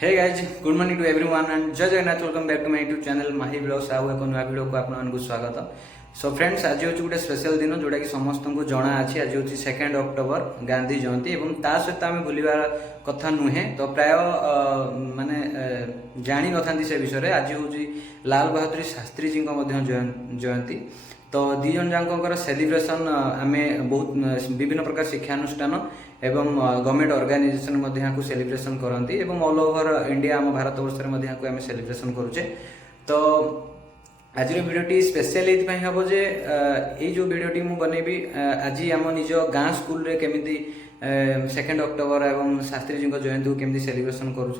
Hey guys good morning to everyone and Jai Jagannath welcome back to my YouTube channel Mahi vlogs आउ एक नया video को आपको स्वागत। सो फ्रेंड्स आज हूँ गोटे स्पेशल दिन जोटा कि समस्त को जना अच्छी आज हूँ 2 अक्टोबर गांधी जयंती और ता सहित आम भूलबार कथा नुहे तो प्राय माने जानी न था से विषय। आज हूँ लाल बहादुर शास्त्री जी जयंती तो दी जन जाकर सेलिब्रेशन आम बहुत विभिन्न प्रकार शिक्षानुष्ठान एवं गवर्नमेंट ऑर्गेनाइजेशन को सेलिब्रेशन करती एवं ऑल ओवर इंडिया आम भारत वर्ष को आम सेलिब्रेशन करुचे। तो आज वीडियोटी स्पेशल ये हम जे ये जो वीडियोटी मुझे बनैबी आज आम निज गाँ स्कूल रे केमिति 2 अक्टोबर एवं शास्त्री जी जयंती को केमिति सेलिब्रेशन करुँच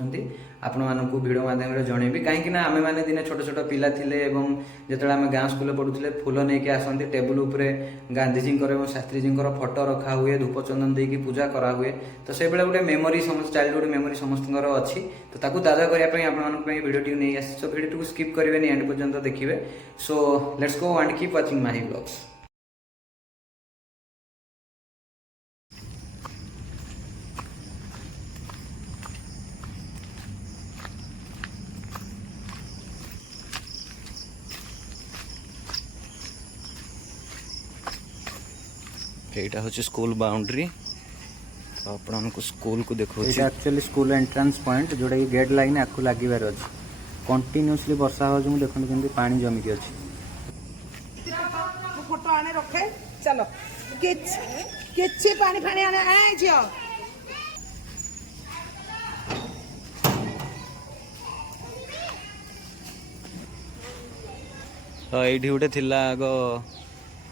आपण मानक वीडियो माध्यम जनइबी कहीं आम मैंने दिने छोट छोट पिला थिले एवं जिते आम गाँ स्कूल पढ़ुले फूल नहीं आसती टेबुल उपरे गांधीजी और शास्त्री जी फोटो रखा हुए धूप चंदन देकी पूजा करा हुए तो से बेले गोटे मेमोरी समस्त चाइल्डहुड मेमोरी समस्त अच्छी तो ताकू ताजा करने आपड़ी वीडियो नहीं आसी सो वीडियो स्किप करेंगे एंड पर्यंत देखिए। So let's go and keep watching Mahi blogs. यहाँ हूँ स्कूल बाउंड्री तो आपको स्कूल को देखो एक्चुअली स्कूल एंट्रेंस पॉइंट जोटा कि गेट लाइन आपको लगे कंटिन्यूसली वर्षा हो देखते केमती पानी जमिकी अच्छी फोटो आने रखे चलो किछि पानी फानी आने आए जियो तो ये गोटे थिला आग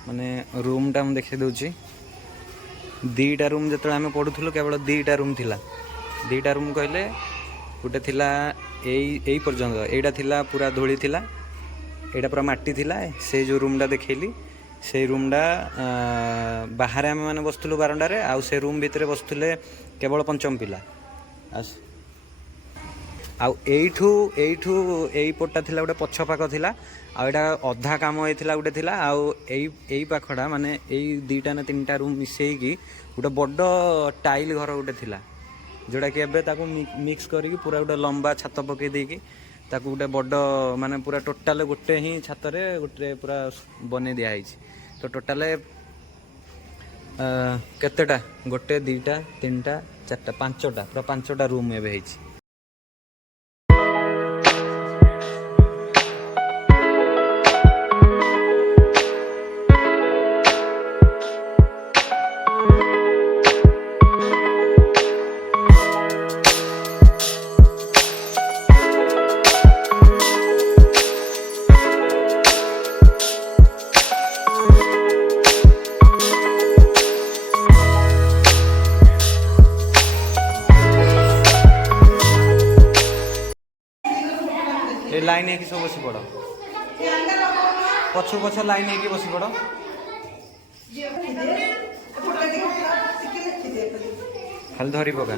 माने रूम टा देखे दूची दीटा रूम जो आम पढ़ुलु केवल दीटा रूम थिला दीटा रूम कहले गोटे थिला यही पर्यंत एटा थिला पूरा धूली थिला एटा पूरा माटी थिला से जो रूम टा देखली से रूम टा बाहर आम मैंने बसुलु बारंडारे आउ से रूम भितर बसुले केवल पंचम पिला आउ एई पट्टा थिला गोटे पछ पाख थिला आउटा अधा काम होता गोटे थिला आउ एई पाखटा माने एई दीटा ना तीनटा रूम मिसेकी गोटे बड़ टाइल घर गोटे थिला जोटा कि एबे ताकू मिक्स करके पूरा गोटे लंबा छात पकई देकी ताकू गोटे बड़ माने पूरा टोटाल गोटे ही छातरे गोटे पूरा बने दिया तो टोटाल केतेटा गोटे दीटा तीनटा चारटा पांचटा पूरा पांचटा रूम एबे ହେଇଛି। लाइन है सब बसी पड़ पछ पछ लाइन है बसी पड़ खाली धरी पका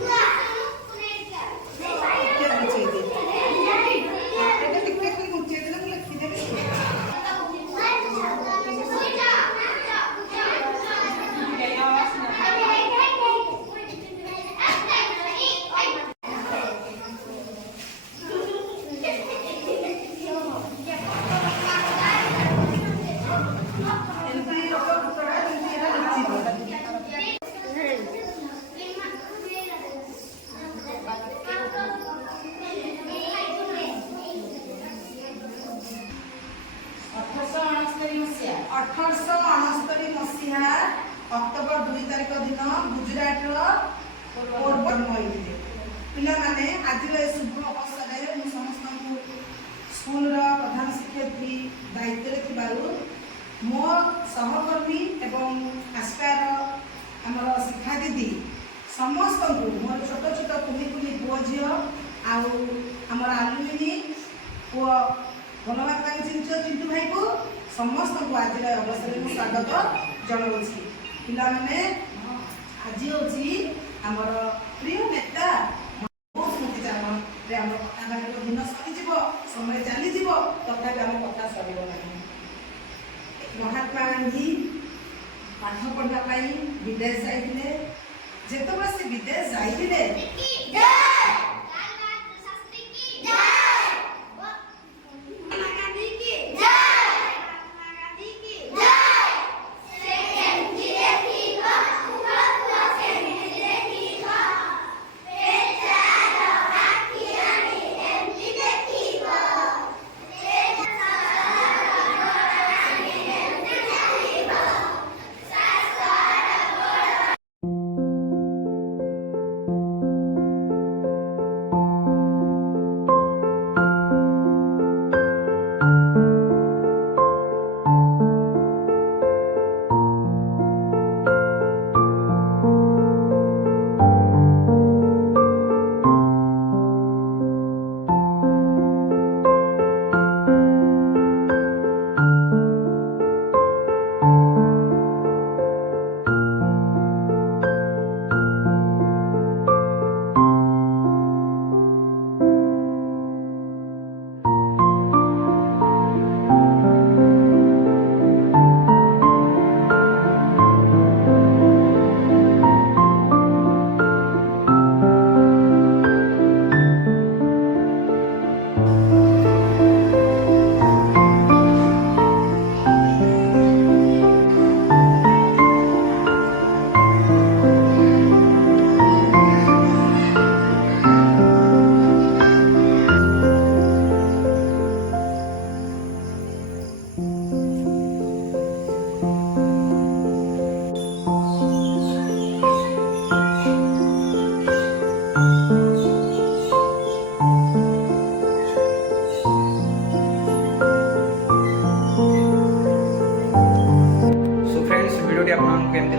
अक्टोबर 2 तारिख दिन गुजरात पिला माने आज शुभ अवसर समस्त स्कूल प्रधान शिक्षयित्री दायित्व मो सहकर्मी एवं आस्कार आमर शिक्षा दीदी समस्त मोर छोट छोट कुनी कुनी पुओ झी आमर आलुमिनी पुओ गणमाता चिंटू भाई को समस्त को आज अवसर में स्वागत जनाऊँगी पिला माने आज हूँ प्रिय नेता स्मृतिचारण दिन सरीज समय चलीज तथा आम कथा सर महात्मा गांधी पाठ पढ़ापी विदेश जाते जिते से विदेश जाते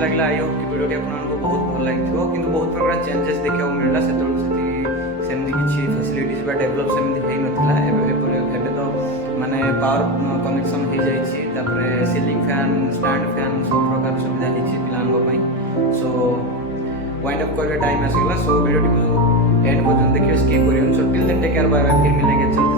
लगे आई होप कि वीडियो आपको बहुत भल लगी कि बहुत प्रकार चेंजेस देखा मिलला से सेमती किसी फैसिलिटीज बा डेभलप सेमती हो नथिला एबे तो माने पावर कनेक्शन हो जाइए सीलिंग फैन स्टैंड फैन सब प्रकार सुविधा होती पिलांग सो वाइंड अप करके टाइम आसगला सो वीडियो को एंड पर्यंत देखिए स्किप करियन so till then take care bye bye फिर मिलेंगे।